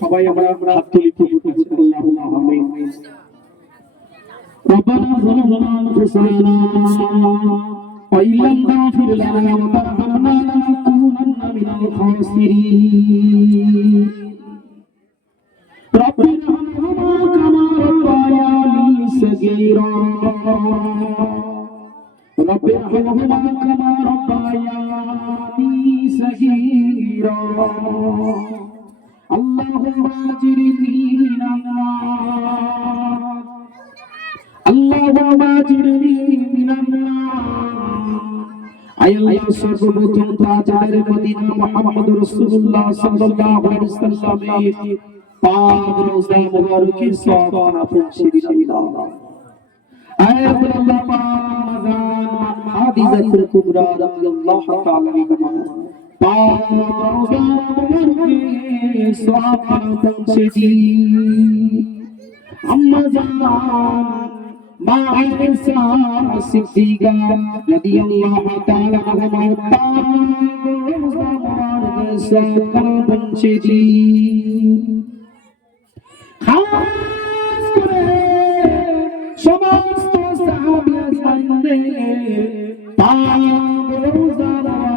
সবাই আমরা হাত তুলি তুলি আল্লাহুম্মা আমিন ربنا ظلمنا انفسنا وان لم تغفر لنا وترحمنا لنكونن من الخاسرين رب ارحمهما كما ربياني صغيرا رب ارحمهما كما ربياني صغيرا সর্বপ্রথম তাজদার মদিনা মুহাম্মদ রাসূলুল্লাহ সাল্লাল্লাহু আলাইহি ওয়াসাল্লামের পাক রওজা মুবারকের সওয়াব পৌঁছে দিন আল্লাহ আয় আল্লাহ পাক মাজান হাদিজাতুল কুবরা রাদিয়াল্লাহু তাআলা আনহা আম্মা জান মা আয়েশা সিদ্দিকা রাদিয়াল্লাহু তাআলা আনহা সরকার পৌঁছে খাস করে সমস্ত রোজাদারকে সরকার পৌঁছে দি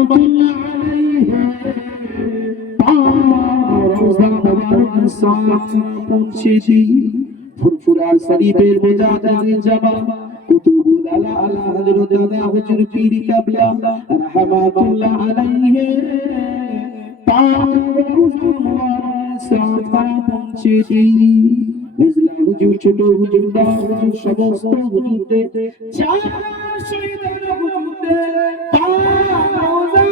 রহমাতুল্লাহ ফুরফুরা শরীফের মেজাজে জবা কুতুবুল আলা আলা হযরত দাদা হুজুর পীর কাবলা ছোট হুজুর সমস্ত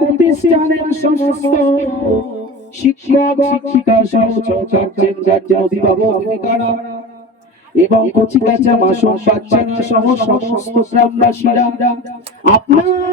প্রতিষ্ঠানের সমস্ত শিক্ষক শিক্ষিকা সহ অভিভাবক এবং কচি কাঁচা মাসুম বাচ্চারা সহ সমস্ত গ্রামবাসীরা, আপনার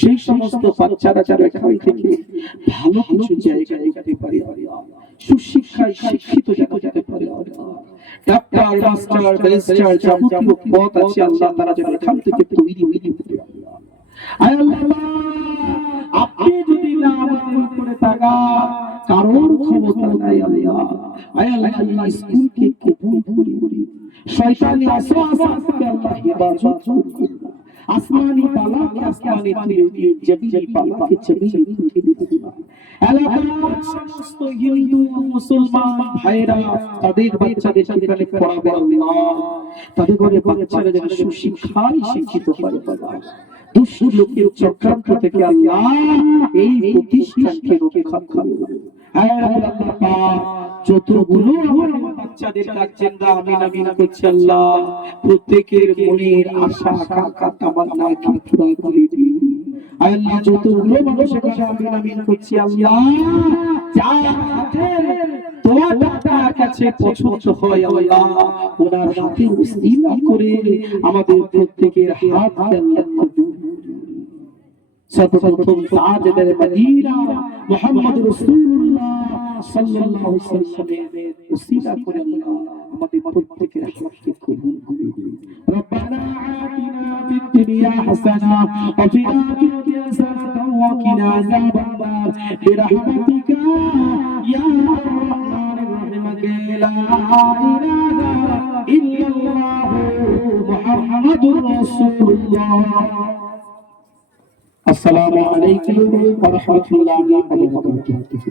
সেই সমস্ত বাচ্চারা যারা এখান থেকে ভালো কিছু জায়গায় যেতে পারে। সুশিক্ষায় শিক্ষিত যেতে পারে। ডাক্তার, মাস্টার, ব্যারিস্টার, যাবতীয় পথ আছে আল্লাহ, তারা যেন এখান থেকে তৈরি আপনি যদি না উপরে কারোর ক্ষমতা নাই আল্লাহ। আয় আল্লাহ এই স্কুলকে করি, শয়তানি আল্লাহ আসমানি পালাকে আসমানে তুলে দিয়ে জমিনি জমিনে তুলে সুশিক্ষায় শিক্ষিত লোকের থেকে আমার বাচ্চাদের আমিন আমিন করছে আল্লাহ। প্রত্যেকের মনের আশা, আকাঙ্ক্ষা তামান্নাকে পুরা করে দিন। আল্লাহ যতগুলো আমিন আমিন আল্লাহ। আল্লাহ। ওনার হাতে আমাদের প্রত্যেকের আল্লাহ সর্বপ্রথম সাল্লাল্লাহু আলাইহি ওয়াসাল্লামের উসিলা করে আল্লাহ আমাদের প্রত্যেকের হাতকে কবুল করে দিন ربنا آتنا في الدنيا حسنة وفي الآخرة حسنة وقنا عذاب النار برحمتك يا أرحم الراحمين لا إله إلا الله محمد رسول الله السلام عليكم ورحمة الله وبركاته